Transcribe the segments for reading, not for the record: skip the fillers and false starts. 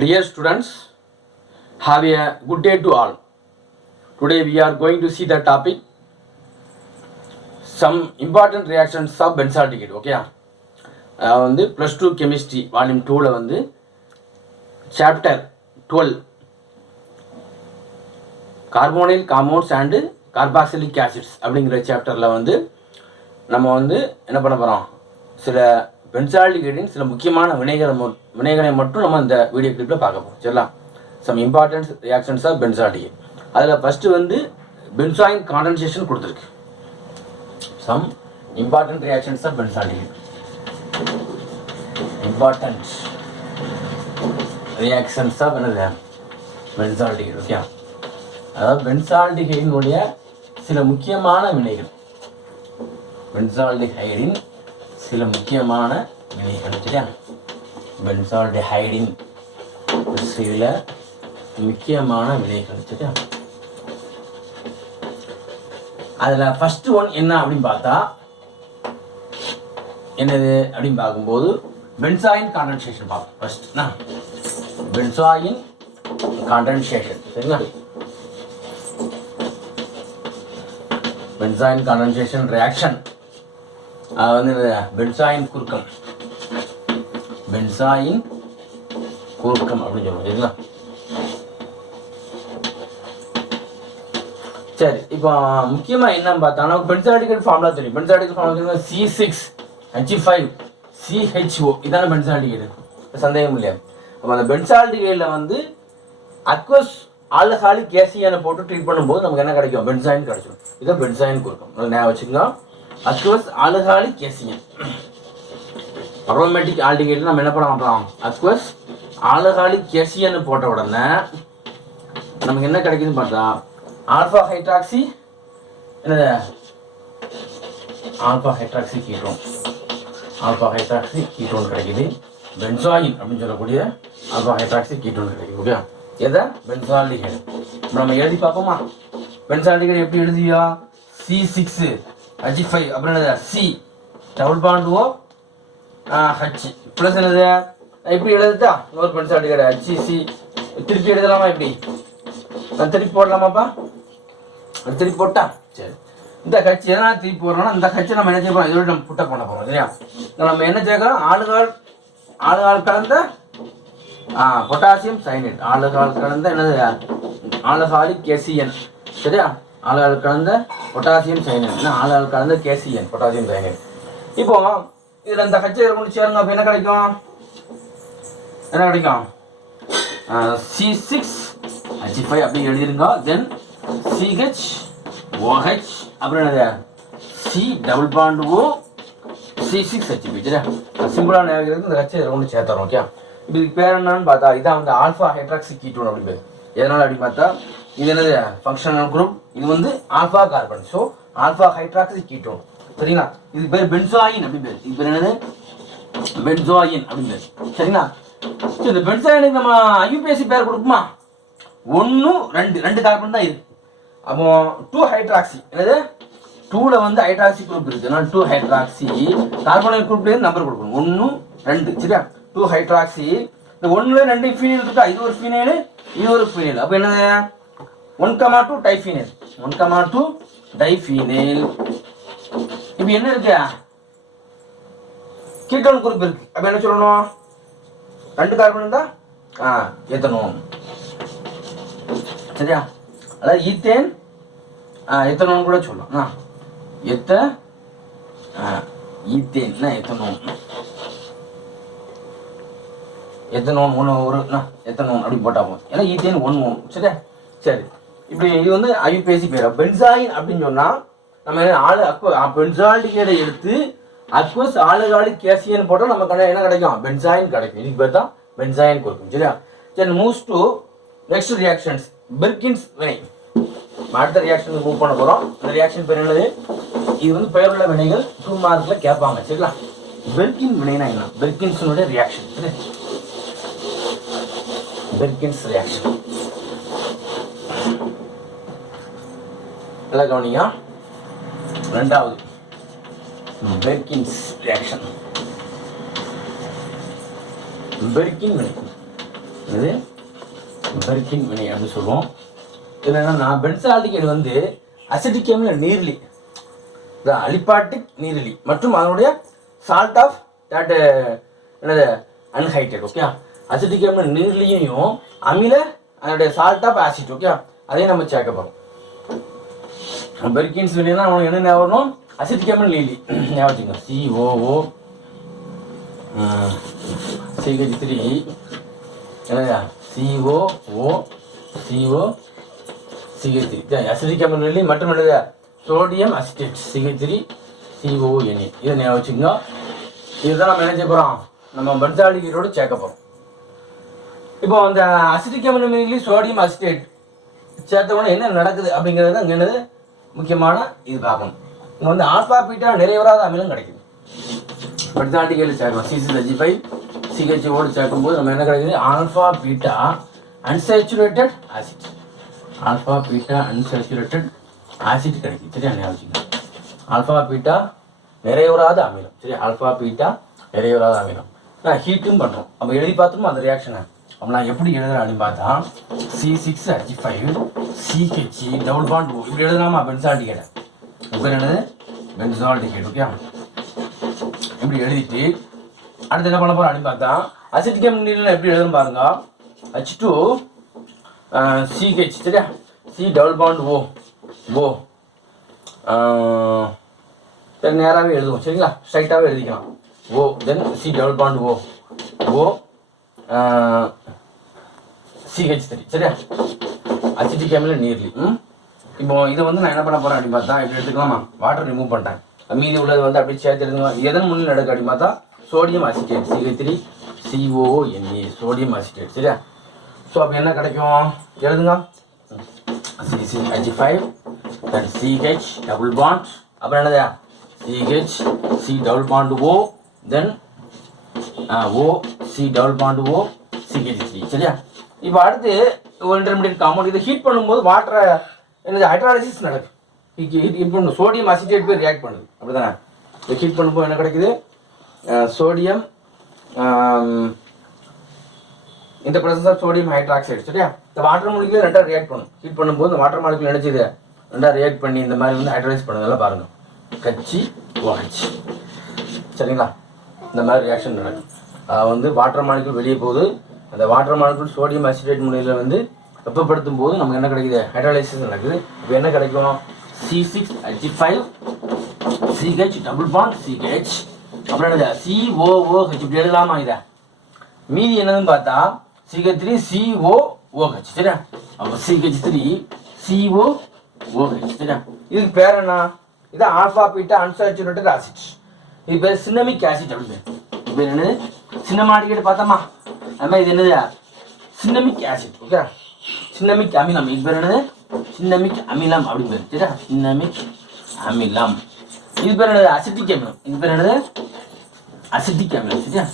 Dear students, have a good day to all. Today we are going to see the topic some important reactions of benzaldehyde. Okay, வந்து plus two chemistry volume 2ல் வந்து chapter 12 carbonyl compounds and carboxylic acids அப்படிங்கிற சாப்டரில் வந்து நம்ம வந்து என்ன பண்ண போகிறோம், சில பென்சால்டிகைடின் சில முக்கியமான வினைகளை மட்டும் நம்ம இந்த வீடியோ கிளிப்பில் பார்க்க போகிறோம். சரிங்களா? Some important reactions of benzaldehyde. அதில் ஃபஸ்ட்டு வந்து பென்சாயின் காண்டன்சேஷன் கொடுத்துருக்கு. Some important reactions of benzaldehyde. Important reactions of என்னது பென்சால்டிகைட். ஓகே, அதாவது பென்சால்டிகைடினுடைய சில முக்கியமான வினைகள். பென்சால்டிகைடின் சில முக்கியமான வினைகள். சரியா? பென்சால்டிகைடின் சில முக்கியமான வினைகள். சரியா? அதில் ஃபஸ்ட்டு ஒன் என்ன அப்படின்னு பார்த்தா என்னது அப்படின்னு பார்க்கும்போது பென்சாயின் காண்டன்சேஷன் பார்ப்போம். ஃபர்ஸ்ட்னா பென்சாயின் காண்டன்சேஷன். சரிங்களா? பென்சாயின் காண்டன்சேஷன் ரியாக்ஷன் அது வந்து பென்சாயின் குறுக்கம். பென்சாயின் குறுக்கம் அப்படின்னு சொல்லுவோம். சரிங்களா? சரி, இப்போ முக்கியமாக என்னன்னு பார்த்தா பென்சால்டிகைட் ஃபார்முலா தெரியும். பென்சால்டிகைட் ஃபார்முலா தெரியும், C6H5CHO. இதான பென்சால்டிகைட், சந்தேகம் இல்லையா? அப்போ அந்த பென்சால்டிகைடில் வந்து அக்வஸ் ஆல்கஹாலிக் கேசியனை போட்டு ட்ரீட் பண்ணும்போது நமக்கு என்ன கிடைக்கும்? பென்சாயின் கிடைச்சிடும். இதான் பென்சாயின் குறுக்கம். ஞாபகம் வச்சுக்கோங்க. Aqueous alcoholic KCN. அரோமேட்டிக் ஆல்டிகைடில் நம்ம என்ன பண்ண மாட்டோம், அக்வஸ் ஆல்கஹாலிக் கேசியன் போட்ட உடனே நமக்கு என்ன கிடைக்குதுன்னு பார்த்தா ஆல்ஃபா ஹைட்ராக்சி என்னது alpha hydroxy ketone. Alpha hydroxy ketone கிடைக்குது. பென்சாயின் அப்படின்னு சொல்லக்கூடிய ஆல்ஃபா ஹைட்ராக்சி கீட்டோன் கிடைக்குது. ஓகே, எதை? பென்சால்டிகைடு. நம்ம எழுதி பார்ப்போமா? பென்சால்டிகைடு எப்படி எழுதியா? C6H5 அப்புறம் என்னது C double bond O H plus என்னது இப்படி எழுதுதா? ஒரு பென்சால்டிகைடு HC திருப்பி எழுதலாமா? இப்படி திருப்பி போடலாமாப்பா? திருப்பி போட்டா சரி. இந்த கட்சி எதனால் திருப்பி போடுறோம்னா இந்த கட்சி நம்ம என்ன செய்ய போகிறோம், இதோட நம்ம புட்டப் பண்ண போகிறோம். சரியா? நம்ம என்ன சேர்க்குறோம், ஆளுகால் கலந்த பொட்டாசியம் சைனேட். ஆளுகால் கலந்த என்னது ஆல்கஹாலிக் கேசியன். சரியா? ஆளுகால் கலந்த பொட்டாசியம் சைனேட், ஆளுகால் கலந்த கேசியன் பொட்டாசியம் சைனேட். இப்போ இதில் இந்த கட்சியை கொண்டு சேருங்க. அப்போ என்ன கிடைக்கும்? என்ன கிடைக்கும்? C6H5 அப்படி எழுதிருங்க. தென் CHOH அப்புறம் என்னது C double bond O C6H5. சரியா? சிம்பிளான நேரம் இந்த கட்சியை கொண்டு சேர்த்துறோம். ஓகே, இப்போ இதுக்கு பேர் என்னன்னு பார்த்தா இதான் வந்து ஆல்ஃபா ஹைட்ராக்சி கீட்டோன் அப்படின்னு பேர். எதனால் அப்படின்னு பார்த்தா இது என்னது ஃபங்க்ஷனல் குரூப். இது வந்து alpha carbon. So alpha hydroxy ketone. சரிங்களா? இது பேர் பென்சாயின் அப்படின்னு பேர். இது பேர் என்னது? பென்சாயின் அப்படின்னு பேர். சரிங்களா? சரி, இந்த பென்சாயினுக்கு நம்ம ஐயூபிஎஸ்சி பேர் கொடுக்குமா? 1 2 கார்பன் தான் இருக்கு. அப்போ 2 ஹைட்ராக்சி என்னது 2ல் வந்து ஹைட்ராக்சி குரூப் இருக்கு. அதனால 2 ஹைட்ராக்சி கார்பனைல் குரூப்லேயே நம்பர் கொடுக்கணும். 1 2. சரியா? 2 ஹைட்ராக்சி. இந்த 1ல 2 ஃபீனைல் இருக்கா? இது ஒரு ஃபீனைல், இது ஒரு ஃபீனைல். அப்போ என்னது 1,2 டைஃபீனைல். 1,2 டைஃபீனைல். இப்போ என்ன இருக்கு? கீட்டோன் குரூப் இருக்கு. அப்போ என்ன சொல்லணும்? 2 கார்பன் இருந்தா எத்தனோன். சரியா? அதாவது ஈத்தேன் எத்தனோன் கூட சொல்லலாம். ஈத்தேன்னா எத்தனோன். எத்தனோன் ஒரு எத்தனோன் அப்படி போட்டா போகும். ஏன்னா ஈத்தேன் 1 சரியா? சரி, இப்படி இது வந்து ஐயூபிஎஸ்சி பேர். பென்சாயின் அப்படின்னு சொன்னா நம்ம என்ன பென்சால்டிகைடை எடுத்து அக்வஸ் ஆல்கஹாலிக் கேசியன் போட்டால் நமக்கு என்ன கிடைக்கும்? பென்சாயின் கிடைக்கும். இதுக்கு பேர் தான் பென்சாயின் கொடுக்கும். சரியா? சரி, moves to next reactions. Perkins வினை. அடுத்த ரியாக்ஷனுக்கு மூவ் பண்ண போகிறோம். அந்த ரியாக்ஷன் பேர் என்னது? இது வந்து பெயருள்ள வினைகள் 2 மார்க்கில் கேட்பாங்க. சரிங்களா? பெர்கின் வினைனா என்ன? பெர்கின்ஸினுடைய ரியாக்ஷன். சரி, பெர்கின்ஸ் ரியாக்ஷன் எல்லாம் கவனிங்க. ரெண்டாவது பெர்கின்ஸ் ரியாக்ஷன். பெர்கின் வினை. இது பெர்கின் வினை அப்படின்னு சொல்லுவோம். இதில் என்னன்னா பென்சால்டிகைடு வந்து அசிட்டிக் அமில நீர்லி, அலிபாட்டிக் நீரிலி மற்றும் அதனுடைய சால்ட் ஆஃப் தட் என்னது அன்ஹைட்ரேட். ஓகே, அசிட்டிக் அமில நீர்லியையும் அமில அதனுடைய சால்ட் ஆஃப் ஆசிட். ஓகே, அதையும் நம்ம சேர்க்க போகிறோம். பெர்கின்ஸ் வினைனா அவனுக்கு என்ன ஞாபகம் வரணும்? அசிட்டிக் அமில நீர்லி ஞாபகம் வச்சுக்கோங்க. COO CH3 என்னது COO CH3 அசிட்டிக் அமில நீர்லி மற்றும் என்னது சோடியம் அசிட்டேட் CH3 CONA. இதை ஞாபகம் வச்சுக்கோங்க. இதுதான் நம்ம என்ன செய்ய போகிறோம்? நம்ம பென்சால்டிகைடோடு சேர்க்க போகிறோம். இப்போ அந்த அசிட்டிக் அமில நீர்லி சோடியம் அசிட்டேட் சேர்த்த உடனே என்ன நடக்குது அப்படிங்கிறது அங்கே என்னது முக்கியமான இது பார்க்கணும். இங்கே வந்து ஆல்பா பீட்டா நிறைவராத அமிலம் கிடைக்குது. பென்சால்டிகைடில் சேர்க்கணும். C6H5 CHOடு சேர்க்கும்போது நம்ம என்ன கிடைக்குது? Alpha beta unsaturated acid. Alpha beta unsaturated acid கிடைக்குது. சரியா ஞாபகம்? ஆல்பா பீட்டா நிறைவுறாத அமிலம். சரி, ஆல்பா பீட்டா நிறைவுறாத அமிலம். நான் ஹீட்டும் பண்ணுறோம். அப்போ எழுதி பார்த்தோமோ அந்த ரியாக்ஷனை அப்போ நான் எப்படி எழுதுறேன் அப்படின்னு பார்த்தா C6H5 CH double bond O இப்படி எழுதலாமா? பென்சால்டிகைடை இப்போ என்னது பென்சால்டிகைடு. ஓகே, இப்படி எழுதிட்டு அடுத்து என்ன பண்ண போகிறோம் அப்படின்னு பார்த்தா அசிட்டிக் அமில நீரில் எப்படி எழுதணும் பாருங்க. H2 CH சரியா, C டபுள் பாண்ட் O சரி நேராகவே எழுதுவோம். சரிங்களா, ஸ்ட்ரைட்டாகவே எழுதிக்கலாம். O தென் C double bond O CH3 சரியா, அசிட்டிக் அமில நீர்லி. இப்போ இதை வந்து நான் என்ன பண்ண போகிறேன் அப்படின்னு பார்த்தா இப்படி எடுத்துக்கலாமா? வாட்டர் ரிமூவ் பண்ணிட்டேன். மீதி உள்ளது வந்து அப்படியே சேர்த்து எழுதுங்க. எதன் முன்னில் நடக்கு அப்படின்னு பார்த்தா sodium acetate CH3 CONA sodium acetate. சரியா, ஸோ அப்போ என்ன கிடைக்கும் எழுதுங்க. C6H5 CH டபுள் பாண்ட் அப்புறம் என்னது CH C double bond O தென் O C double bond O CH3. சரியா, இப்போ அடுத்து ஒரு இன்டர்மீடியட் காம்பவுண்ட் இதை ஹீட் பண்ணும்போது வாட்டரை என்னது ஹைட்ராலிசிஸ் நடக்குது. ஹீட் பண்ணு சோடியம் அசிட்டேட் போய் ரியாக்ட் பண்ணுது. அப்படி தானே? இப்போ ஹீட் பண்ணும்போது என்ன கிடைக்குது? சோடியம் இந்த ப்ராசஸ் ஆஃப் சோடியம் ஹைட்ராக்சைடு. சரியா, இந்த வாட்டர் மாலிக்யூல் ரெண்டாக ரியாக்ட் பண்ணும். ஹீட் பண்ணும்போது இந்த வாட்டர் மாலிக்யூல் நினைச்சது ரெண்டாக ரியாக்ட் பண்ணி இந்த மாதிரி வந்து ஹைட்ரலைஸ் பண்ணுறதெல்லாம் பாருங்கள். HOH சரிங்களா, இந்த மாதிரி ரியாக்ஷன் நடக்கும். வந்து வாட்டர் மாலிக்யூல் வெளியே போகுது. அந்த வாட்டர் மாலிக்யூல் சோடியம் அசிட்டேட் முறையில் வந்து வெப்பப்படுத்தும் போது நமக்கு என்ன கிடைக்குது? ஹைட்ராலைசிஸ் நடக்குது. இப்போ என்ன கிடைக்கும்? C6H5 CH double bond CH அப்புறம் என்னது COOH இப்படி எழுதலாமா? இதை மீதி என்னதுன்னு பார்த்தா CH3 COOH. சரியா, அப்போ CH3 COOH. சரியா, இதுக்கு பேர் என்ன? இது ஆல்பா பீட்டா அன்சாச்சுரேட்டட் ஆசிட். இது பேர் சின்னமிக் ஆசிட் அப்படின்னு பேர். இப்போ என்னது சின்னமாட்டிக்கிட்டு பார்த்தோமா? அது மாதிரி இது என்னது சின்னமிக் ஆசிட். ஓகே, சின்னமிக் அமிலம். இது பேர் என்னது சின்னமிக் அமிலம் அப்படின்னு பேர். சரியா, சின்னமிக் அமிலம். இது பேர் என்னது அசிட்டிக் அமிலம். இது பேர் என்னது அசிட்டிக் அமிலம். சரியா,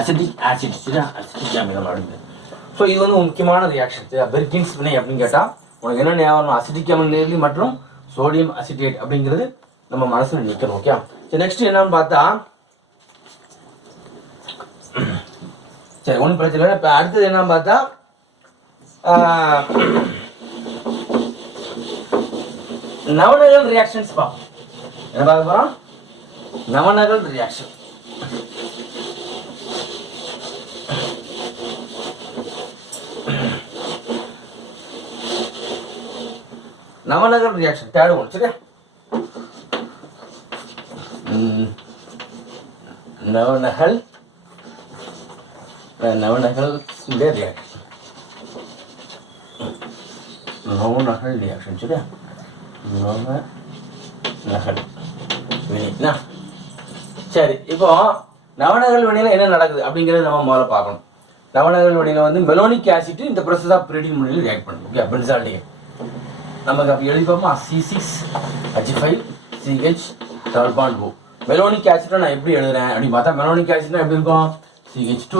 அசிட்டிக் ஆசிட். சரியா, அசிட்டிக் அமிலம் அப்படின்னு பேர். ஸோ இது வந்து முக்கியமான ரியாக்ஷன். சரியா, பெர்கின்ஸ் வினை அப்படின்னு கேட்டால் உனக்கு என்ன ஞாபகம்? அசிட்டிக் அமில நீர்லி மற்றும் சோடியம் அசிட்டேட் அப்படிங்கிறது நம்ம மனசில் நிற்கணும். ஓகே, சரி நெக்ஸ்ட் என்னன்னு பார்த்தா சரி ஒன்றும் பிரச்சனை இல்லை. இப்போ அடுத்தது என்னன்னு பார்த்தா நவநகல் ரியாக்ஷன்ஸ் பார்ப்போம். என்ன பார்க்க போகிறோம்? Knoevenagel reaction. Knoevenagel reaction third one. சரியா, நவநகல் ரியாக்ஷன். Knoevenagel reaction. சரியா, நவநகல் வினை. சரி, இப்போ நவநகல் வினையில் என்ன நடக்குது அப்படிங்கிறது நம்ம முதல்ல பார்க்கணும். நவநகல் வினையில் வந்து மெலோனிக் ஆசிட் இந்த ப்ராசஸ் ஆஃப் பிரீடிங் முறையில் ரியாக்ட் பண்ணுது. ஓகே, பென்சால்டிகைடு நமக்கு அப்போ எழுதிப்போமா? C6H5 CH double bond O. Malonic ஆசிட்டை நான் எப்படி எழுதுறேன் அப்படின்னு பார்த்தா மெலோனிக் ஆசிட்னா எப்படி இருக்கும்? CH2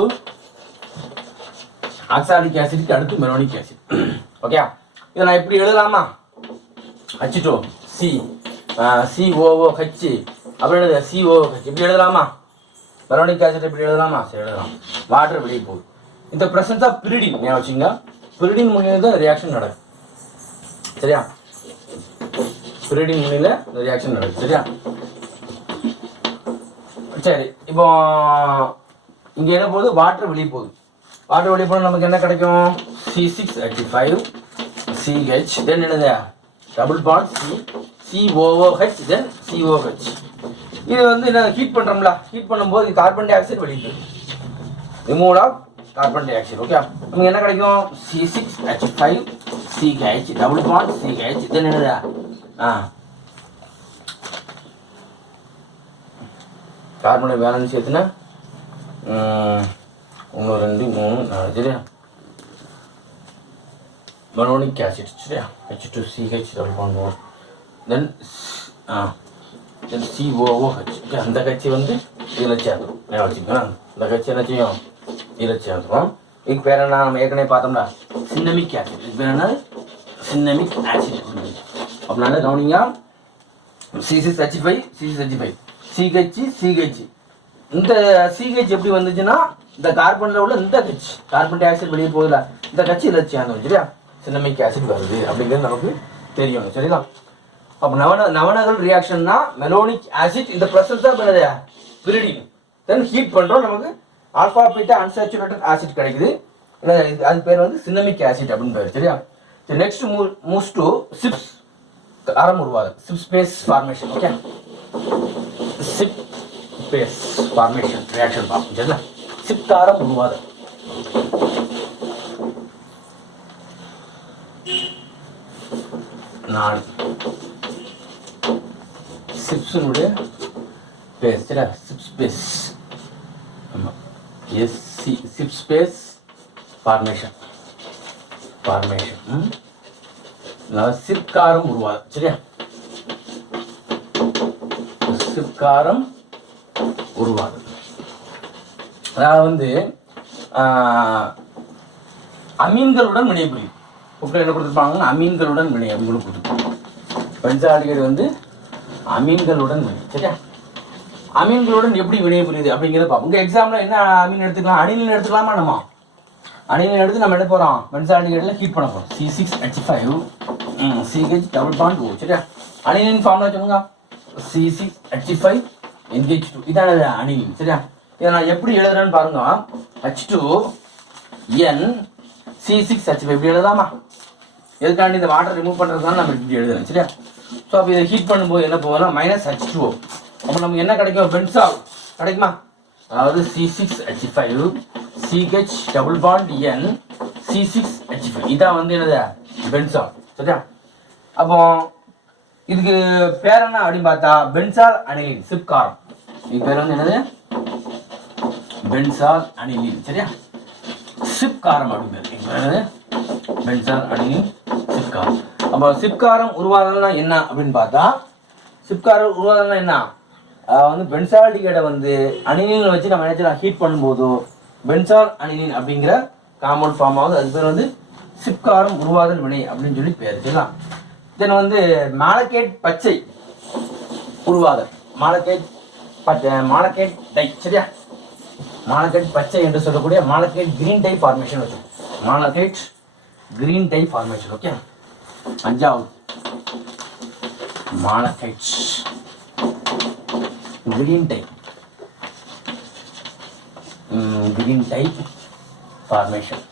ஆக்சாலிக் ஆசிட்க்கு அடுத்து மெலோனிக் ஆசிட். ஓகே, இதை நான் எப்படி எழுதலாமா? H2 C COOH அப்புறம் என்னது COOH இப்படி எழுதலாமா? மெலோனிக் ஆசிட் இப்படி எழுதலாமா? சரி எழுதலாம். வாட்டர் வெளியே போகுது. இந்த பிரசன்ஸ் ஆஃப் பிரிடின் ஞாபகம் வச்சுங்க. பிரிடின் முன்னிலையில் தான் ரியாக்ஷன் நடக்கும். சரியா? பிரிடின் முன்னிலையில் இந்த ரியாக்ஷன் நடக்கும். சரியா? சரி, இப்போ இங்கே என்ன போகுது? வாட்டர் வெளியே போகுது. வாட்டர் வெளியே போனால் நமக்கு என்ன கிடைக்கும்? C6H5 CH தென் என்னது? Double bond COOH then COH. இது வந்து என்ன ஹீட் பண்ணுறோம்ல, ஹீட் பண்ணும்போது கார்பன் டை ஆக்சைடு வெளியிட்டு remove of carbon dioxide. Okay, நமக்கு என்ன கிடைக்கும்? C6H5 CH double bond CH then என்னது? கார்பன் வேலன்ஸ் எத்தனை? 1 2 3 4. சரியா? Malonic acid. சரியா? H2CH டபுள் பாண்ட் 1 தென் COOH. அந்த கட்சி வந்து இதில் சேர்ந்துடும். என்ன வச்சுக்கலாம், இந்த கட்சி என்ன செய்யும்? இதில் சேர்ந்துடும். இதுக்கு பேர் என்ன? நம்ம ஏற்கனவே பார்த்தோம்னா சின்னமிக் ஆசிட். இதுக்கு பேர் என்ன? Cinnamic acid. அப்படினால கவனிங்க, C6H5 CH CH. இந்த CH எப்படி வந்துச்சுன்னா, இந்த கார்பனில் உள்ள இந்த கட்சி கார்பன் டை ஆக்சைடு வெளியே போகுதுல, இந்த கட்சி இதில் சேர்ந்துடும். சரியா? சின்னமிக் ஆசிட் வருது அப்படிங்கிறது நமக்கு தெரியும். சரிங்களா? அப்போ நவநகல் ரியாக்ஷன்னா மெலோனிக் ஆசிட் இந்த ப்ரொசஸ் தான் பண்ணுது பிரிடின். தென் ஹீட் பண்ணுறோம், நமக்கு ஆல்ஃபா பீட்டா அன்சாச்சுரேட்டட் ஆசிட் கிடைக்குது. அது பேர் வந்து சின்னமிக் ஆசிட் அப்படின்னு பேர். சரியா? நெக்ஸ்ட் மூவ்ஸ் டு சிப்ஸ் காரம் உருவாகுது. Chip space formation. Okay, chip space formation reaction பார்ப்போம். சரிங்களா? சிப் காரம் உருவாகுது. நான் சிப்ஸினுடைய பேஸ். சரியா? Chip space. ஆமாம், எஸ்சி சிப் ஸ்பேஸ் ஃபார்மேஷன். சிப்காரம் உருவாது. சரியா? சிப்காரம் உருவாது. அதாவது வந்து அமீன்களுடன் வினைபுரியும். புக்கில் என்ன கொடுத்துருப்பாங்கன்னா அமீன்களுடன் வினை அப்படின்னு கொடுத்துருப்பாங்க. பென்சால்டிகைடு வந்து அமீன்களுடன் வினை. சரியா? அமீன்களுடன் எப்படி வினைபுரியுது அப்படிங்கிறத பார்ப்போம். உங்கள் எக்ஸாம்பிள் என்ன அமீன் எடுத்துக்கலாம்? அனிலின் எடுத்துக்கலாமா? நம்ம அனிலின் எடுத்து நம்ம என்ன போகிறோம்? பென்சால்டிகைடில் ஹீட் பண்ண போகிறோம். C6H5 CH double bond O. சரியா? அனிலின் ஃபார்முலா சொல்லுங்க. C6H5 NH2. இதான அனிலின். சரியா? இதை நான் எப்படி எழுதுறேன்னு பாருங்க. H2N C6H5 இப்படி எழுதாமா? எதுக்காண்டி இந்த வாட்டர் ரிமூவ் பண்ணுறதுனால நம்ம இப்படி எழுதுறேன். சரியா? ஸோ அப்போ இதை ஹீட் பண்ணும்போது என்ன போகுதுன்னா -H2O. அப்போ நமக்கு என்ன கிடைக்கும்? பென்சால் கிடைக்குமா? அதாவது C6H5 CH double bond N C6H5. இதான் வந்து என்னது? பென்சால். சரியா? அப்போ இதுக்கு பேர் என்ன அப்படின்னு பார்த்தா பென்சால் அனிலின் சிப்காரம். இது பேர் வந்து என்னது? பென்சால் அனிலின். சரியா? சிப்காரம் அப்படின்னு பேர். பென்சால் அனிலின் சிப்காரம். அப்போ சிப்காரம் உருவாதல்னா என்ன அப்படின்னு பார்த்தா, சிப்காரம் உருவாதல்னா என்ன? வந்து பென்சால்டிகைடை வந்து அனிலின் வச்சு நம்ம என்ன ஹீட் பண்ணும்போது பென்சால் அனிலின் அப்படிங்கிற காம்பவுண்ட் ஃபார்ம் ஆகுது. அது பேர் வந்து சிப்காரம் உருவாதல் வினை அப்படின்னு சொல்லி பேர். சரிங்களா? தென் வந்து மாலக்கேட் பச்சை உருவாதல். மாலக்கேட் டை. சரியா? மாலக்கேட் பச்சை என்று சொல்லக்கூடிய மாலக்கேட் கிரீன் டை ஃபார்மேஷன் வச்சு மாலக்கேட் கிரீன் டை ஃபார்மேஷன். ஓகே, அஞ்சாவது மாலக்கைட் கிரீன் டை ஃபார்மேஷன்.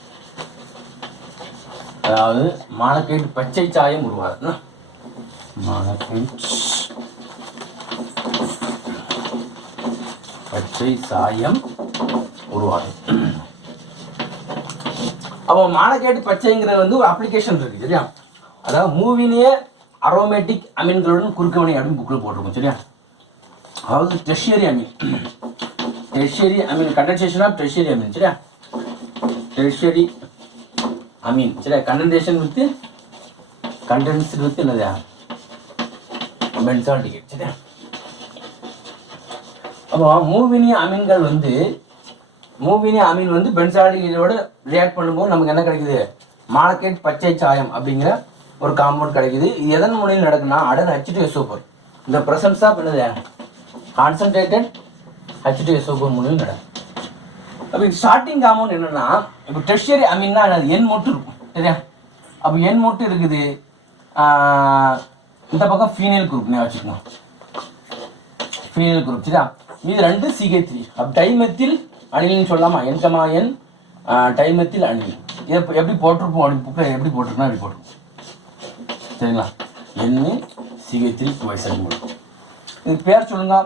அதாவது மாலக்கைட் பச்சை சாயம் உருவாது. மாலக்கைட் பச்சை சாயம் உருவாது. அப்போ மாலக்கைட் பச்சைங்கிறது வந்து ஒரு அப்ளிகேஷன் இருக்கு. சரியா? அதாவது மூவிலேயே அரோமேட்டிக் அமீன்களுடன் குறுக்கவினை அப்படின்னு புக்கில் போட்டிருக்கும். சரியா? அதாவது tertiary amine condensation of tertiary amine. சரியா? Tertiary amine. சரியா? கண்டென்சேஷன் வித் கண்டென்ஸ்டு வித் என்னது? பென்சால்டிகைட். சரியா? அப்போ மூவினிய அமீன் வந்து பென்சால்டிகைடோட ரியாக்ட் பண்ணும்போது நமக்கு என்ன கிடைக்குது? மாலக்கைட் பச்சை சாயம் அப்படிங்கிற ஒரு காம்பவுண்ட் கிடைக்குது. இது எதன் முறையில் நடக்குன்னா அடர் H2SO4 இந்த பிரசன்ஸ் ஆஃப் என்னது? கான்சன்ட்ரேட்டட் H2SO4 முறையில் நடக்கும். அப்போ ஸ்டார்டிங் காம்பவுண்ட் என்னன்னா இப்போ டெர்ஷியரி அமீன்னா அது எண் மட்டும் இருக்கும் சரியா. அப்போ எண் மட்டும் இருக்குது. இந்த பக்கம் ஃபீனைல் குரூப் நான் வச்சுக்கணும், ஃபீனைல் குரூப் சரியா. மீது 2 CH3. அப்போ டைமெத்தில் அணிலின்னு சொல்லலாமா, என் டைமெத்தில் அணில். இதை எப்படி போட்டிருப்போம் அப்படி புக்கில் எப்படி போட்டிருக்கோம் அப்படி போட்டிருப்போம் சரிங்களா. NCH3 twice அடிமோல். இதுக்கு பேர் சொல்லுங்க.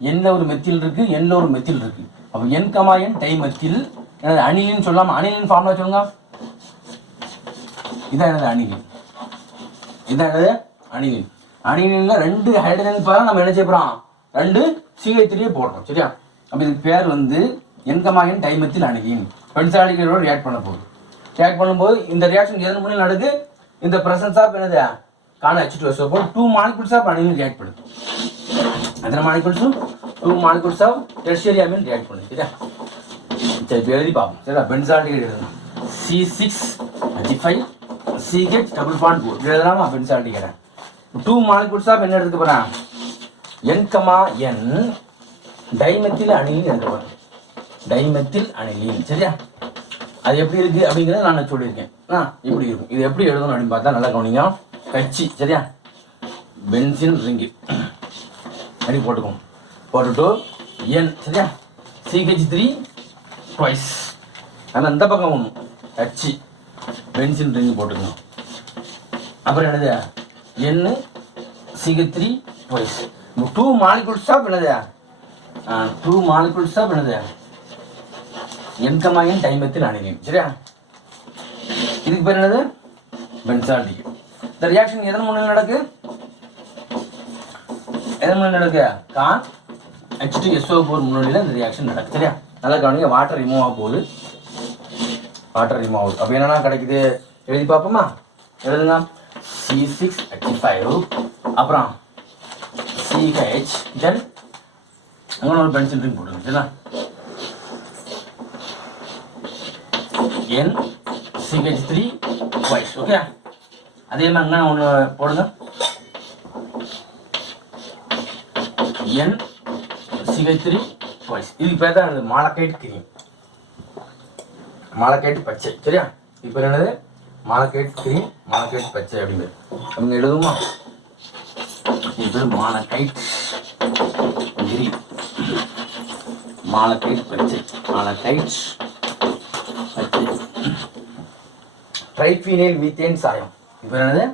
எண்ணில் ஒரு மெத்தில் இருக்குது, எண்ணில் ஒரு மெத்தில் இருக்குது. அப்போ என் டைமெத்தில் எனது அணிலின்னு சொல்லாமல் அணிலின் ஃபார்முலா சொல்லுங்க. இதான் எனது அணிலின், இதான் எனது அணிலின். அணிலின்ல 2 ஹைட்ரஜன் பாரு நம்ம என்ன செய்யறோம், 2 CH3 போடுறோம் சரியா. அப்போ இதுக்கு பேர் வந்து என் டைமெத்தில் அணிலின். பென்சால்டிகைடோட ரியாக்ட் பண்ண போகுது. ரியாக்ட் பண்ணும்போது இந்த ரியாக்ஷன் எதன் மூலம் நடக்குது, இந்த பிரசன்ஸ் ஆஃப் என்னது காண H2SO போல் 2 மாலிகுல்ஸ் ஆஃப் அணிலின் ரியாக்ட் பண்ணுது. எத்தனை மாலிகுல்ஸும் 2 molecules of tertiary amine react பண்ணுது சரியா. சரி இப்போ எழுதி பார்ப்போம் சரியா. பென்சால்டிகைடு எழுதணும். C6H5 CH டபுள் பாண்ட் 4 எழுதலாமா. பென்சால்டிகைடு 2 மாலிகுல்ஸ் ஆஃப் என்ன எடுத்துக்க போகிறேன், N, டைமெத்தில் அணிலின் எடுக்க போகிறேன். டைமெத்தில் அணிலின் சரியா. அது எப்படி இருக்குது அப்படிங்கிறத நான் சொல்லியிருக்கேன். இப்படி இருக்கும். இது எப்படி எழுதணும் அப்படின்னு பார்த்தா நல்லா கவனிங்க. கட்சி சரியா, பென்சின் ரிங்கு அப்படி போட்டுக்கோங்க. போட்டுட்டு N சரியா, CH3 ட்வைஸ். ஆனால் இந்த பக்கம் ஒன்று கட்சி பென்சின் ரிங்கு போட்டுக்கணும். அப்புறம் என்னது N CH3 twice. 2 molecules of என்னது 2 மாலிகுல்ஸ் ஆஃப் என்னது என் டைமெத்தில் அணிலின் சரியா. இதுக்கு பேர் என்னது பென்சால்டிகைடு. இந்த ரியாக்ஷன் எதன் முன்னிலை நடக்கு, எதன் முன்னிலை நடக்கு, கான் H2SO4 முன்னிலையில் இந்த ரியாக்ஷன் நடக்கு சரியா. நல்லா கவனிங்க. வாட்டர் ரிமூவ் ஆக போகுது, வாட்டர் ரிமூவ் ஆகுது. அப்போ என்னென்னா கிடைக்குது எழுதி பார்ப்போமா. எழுதுங்க. C6H5 அப்புறம் CH தென் அங்கே ஒரு பென்சில் ரிங் போட்டுருங்க சரிங்களா. NCH3 twice okay. அதே மாதிரி என்ன ஒன்று போடுங்க, NCH3 ட்வைஸ். இதுக்கு பேர் தான் என்னது மாலக்கைட் கிரீம், மாலக்கைட் பச்சை சரியா. இப்போ என்னது மாலக்கைட் கிரீம், மாலக்கைட் பச்சை அப்படிங்கிறது அவங்க எழுதுமா. இது மாலக்கைட் கிரீம், மாலக்கைட் பச்சை, மாலக்கைட் பச்சை. ட்ரைஃபீனைல் மீத்தேன் சாயம். இப்போ என்னது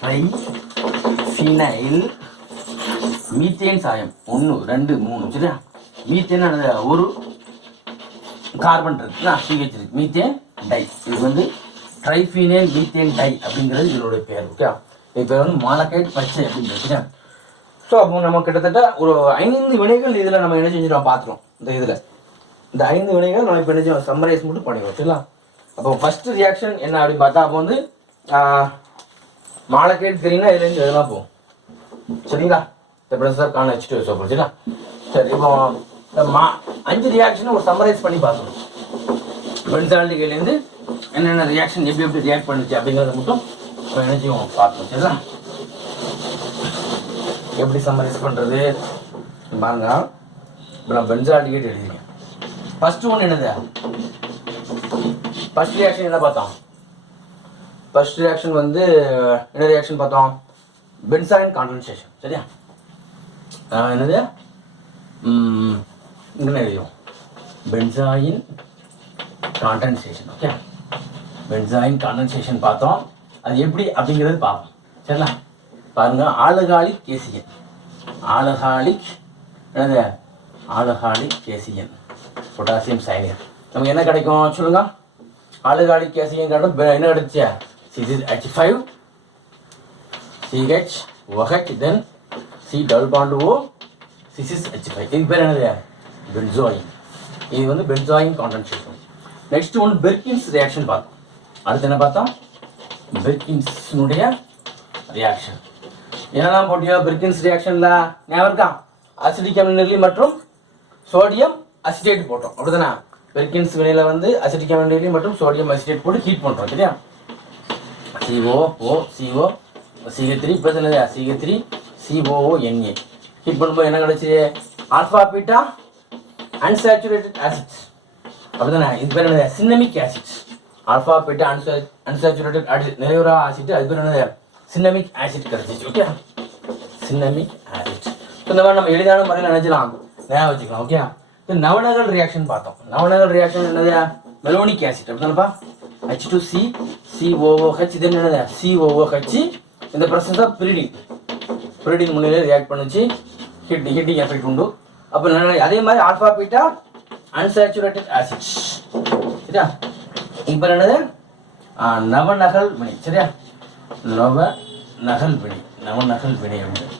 ட்ரைஃபீனைல் மீத்தேன் சாயம் 1 2 3 சரியா. மீத்தேன் ஒரு கார்பன் இருக்குல்ல, CH இருக்கு, மீத்தேன் டை. இது வந்து ட்ரைஃபீனைல் மீத்தேன் டை அப்படிங்கிறது இதனுடைய பேர் ஓகே. இது பேர் வந்து மாலக்கைட் பச்சை அப்படிங்கிறது சரியா. ஸோ அப்போ நம்ம கிட்டத்தட்ட ஒரு 5 வினைகள் இதில் நம்ம என்ன செஞ்சிடும் பார்த்துருவோம். இந்த இதில் இந்த 5 வினைகள் நம்ம இப்போ என்ன செய்வோம் சம்மரைஸ் மட்டும் பண்ணிடுவோம் சரிங்களா. அப்போ ஃபர்ஸ்ட் ரியாக்ஷன் என்ன அப்படின்னு பார்த்தா அப்போ வந்து மாலக்கைட் கிரீனா இதுலேருந்து எதெல்லாம் போகும் சரிங்களா. இந்த பிரசர் காண H2SO4 சரிங்களா. சரி இப்போ இந்த 5 ரியாக்ஷனை ஒரு சம்மரைஸ் பண்ணி பார்க்கணும். பென்சால்டிகைட்லேருந்து என்னென்ன ரியாக்ஷன் எப்படி எப்படி ரியாக்ட் பண்ணுச்சு அப்படிங்கிறத மட்டும் என்ன செய்வோம் பார்க்கணும் சரிங்களா. எப்படி சம்மரைஸ் பண்ணுறது பாருங்க. இப்போ நான் பென்சால்டிகைட் எழுதிருக்கேன். ஃபர்ஸ்ட் ஒன்று என்னது, ஃபர்ஸ்ட் ரியாக்ஷன் என்ன பார்த்தோம், ஃபர்ஸ்ட் ரியாக்ஷன் வந்து என்ன ரியாக்ஷன் பார்த்தோம், பென்சாயின் கான்டென்சேஷன் சரியா. என்னது இங்கே எழுதியும் பென்சாயின் கான்டென்சேஷன் ஓகே. பென்சாயின் கான்டென்சேஷன் பார்த்தோம். அது எப்படி அப்படிங்கிறது பார்ப்போம் சரிங்களா. பாருங்க, ஆல்கஹாலிக் கேசியன், ஆல்கஹாலிக் என்னது ஆல்கஹாலிக் கேசியன் பொட்டாசியம் சயனைடு. நமக்கு என்ன கிடைக்கும் சொல்லுங்க. ஆல்கஹாலிக் கேசியன் கிடைக்கும் என்ன கிடைச்சா CH5 CH OH தென் C double bond O C6H5. இதுக்கு பேர் என்னது பென்சோயின். இது வந்து பென்சோயின் கான்டென்சேஷன். நெக்ஸ்ட் ஒன்று பெர்கின்ஸ் ரியாக்ஷன் பார்த்தோம். அடுத்து என்ன பார்த்தோம், பெர்கின்ஸினுடைய ரியாக்ஷன். என்னெல்லாம் போட்டியோ பெர்கின்ஸ் ரியாக்ஷனில் ஞாபகம் இருக்கா, அசிடிக் அமில மற்றும் சோடியம் அசிடேட் போட்டோம் அப்படிதானே. பெர்கின்ஸ் வினையில் வந்து அசிடிக் அமில மற்றும் சோடியம் அசிடேட் போட்டு ஹீட் பண்ணுறோம் சரியா. CO CH3 ப்ளஸ் என்னது CH3 COONA ஹீட் பண்ணும்போது என்ன கிடைச்சி ஆல்ஃபா பீட்டா அன்சாச்சுரேட்டட் ஆசிட்ஸ் அப்படிதானே? இது பேர் என்னது? Cinnamic acid. Alpha beta unsaturated நிறைவுறா ஆசிட், அது பேர் என்னது? சின்னமிக் ஆசிட் கிடைச்சிச்சு. Okay, cinnamic acid. இந்த மாதிரி நம்ம எளிதான முறையில் நினைச்சலாம், ஞாபகம் வச்சுக்கலாம். ஓகே, இப்போ நவநகல் ரியாக்ஷன் பார்த்தோம். நவநகல் ரியாக்ஷன் என்னது? மெலோனிக் ஆசிட் அப்படிதானப்பா. H2C COOH, இது என்னது? COOH. இந்த ப்ராசஸ் தான் பிரிடின் முன்னிலையில் ரியாக்ட் பண்ணுச்சு, ஹீட்டிங் எஃபெக்ட் உண்டு. அப்போ அதே மாதிரி ஆல்ஃபா பீட்டா அன்சாச்சுரேட்டட் ஆசிட். சரியா? இப்போ என்னது? நவநகல் வினை. சரியா? நவநகல் வினை அப்படின்னு.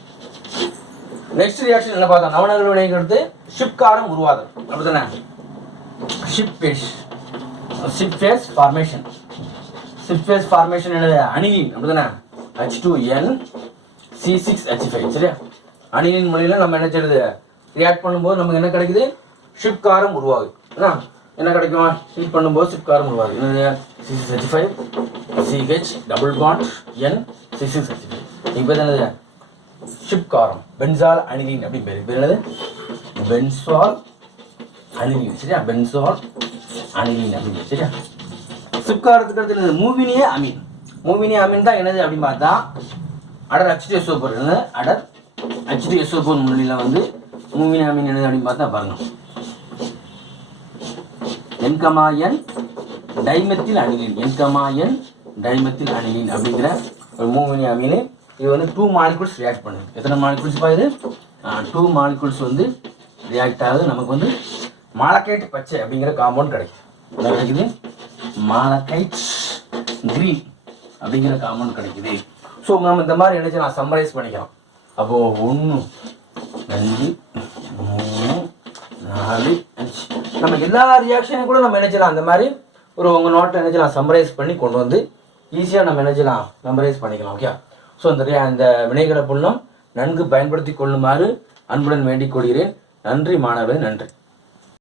நெக்ஸ்ட் ரியாக்ஷன் என்ன பார்த்தோம்? நவநகல் வினைங்கிறது ஷிப் காரம் உருவாதல் அப்படிதானே? ஷிப் ஃபேஸ் ஃபார்மேஷன் என்னது? அனிலின் அப்படிதானே? H2N C6H5. சரியா? அனிலின் முறையில் நம்ம என்ன செய்யுது? ரியாக்ட் பண்ணும்போது நமக்கு என்ன கிடைக்குது? ஷிப் காரம் உருவாகுது. என்ன கிடைக்கும்? ஹீட் பண்ணும்போது ஷிப் காரம் உருவாகுது. என்னது? C6H5 CH double bond N C6H5. இப்போ என்னது? ஷிப் காரம் பென்சால் அனிலின் அப்படின்னு பேர். இப்போ என்னது? பென்சால் அனிலின். சரியா? பென்சால் அனிலின் அப்படின்னு. சரியா? ஷிப் காரத்துக்கு அடுத்து என்னது? மூவினிய அமீன் தான் என்னது அப்படின்னு பார்த்தா அடர் H2SO4. என்னது? அடர் H2SO4 முன்னிலையில் வந்து மூவினிய அமீன் என்னது அப்படின்னு பார்த்தா பாருங்க, N, dimethyl aniline. Dimethyl aniline அப்படிங்கிற ஒரு மூவினிய அமீன். இது வந்து 2 மாலிகுல்ஸ் ரியாக்ட் பண்ணுது. எத்தனை மாலிகுல்ஸ் பாருது? 2 மாலிகுல்ஸ் வந்து ரியாக்ட் ஆகுது. நமக்கு வந்து மாலக்கைட் பச்சை அப்படிங்கிற காம்பவுண்ட் கிடைக்குது. என்ன கிடைக்குது? மாலக்கைட் கிரீன் அப்படிங்கிற காம்பவுண்ட் கிடைக்குது. ஸோ நம்ம இந்த மாதிரி நினைச்சு நான் சம்மரைஸ் பண்ணிக்கிறோம். அப்போது 1 2 3 4 5 நம்ம எல்லா ரியாக்ஷனையும் கூட நம்ம நினைச்சலாம் அந்த மாதிரி ஒரு உங்கள் நோட்டில் நினைச்சலாம் சம்மரைஸ் பண்ணி கொண்டு வந்து ஈஸியாக நம்ம நினைச்சலாம் சம்மரைஸ் பண்ணிக்கலாம். ஓகே, ஸோ இந்த வினைகளை புல்லம் நன்கு பயன்படுத்தி கொள்ளுமாறு அன்புடன் வேண்டிக் கொள்கிறேன். நன்றி மாணவர்களே, நன்றி.